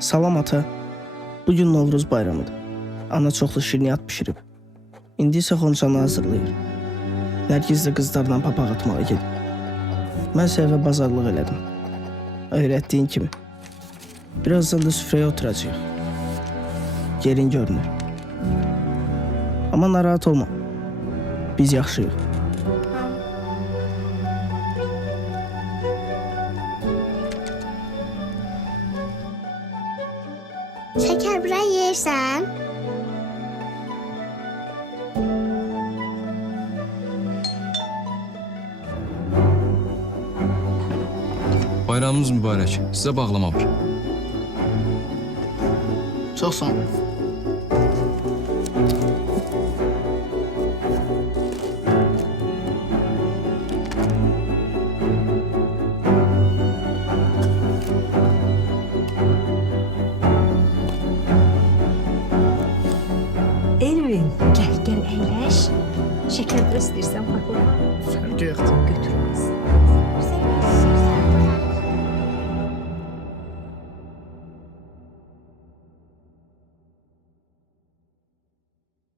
Salam ata. Bugün Novruz bayramıdır. Ana çoxlu şirniyyat pişirib. İndi isə xonçanı hazırlayır. Nərgiz də qızlarla papaq atmağa gedib. Mən isə evə bazarlıq elədim. Öyrətdiyin kimi. Birazdan da süfrəyə oturacağıq. Yerin görünür. Amma narahat olma. Biz yaxşıyıq. Şeker bırak yersen. Bayramınız mübarək. Sizə bağlama var. Çox sağ ol. Elvin, gel əyləş. Şəkər istəyirsən, bax. Fərqi yoxdur. Götürməz.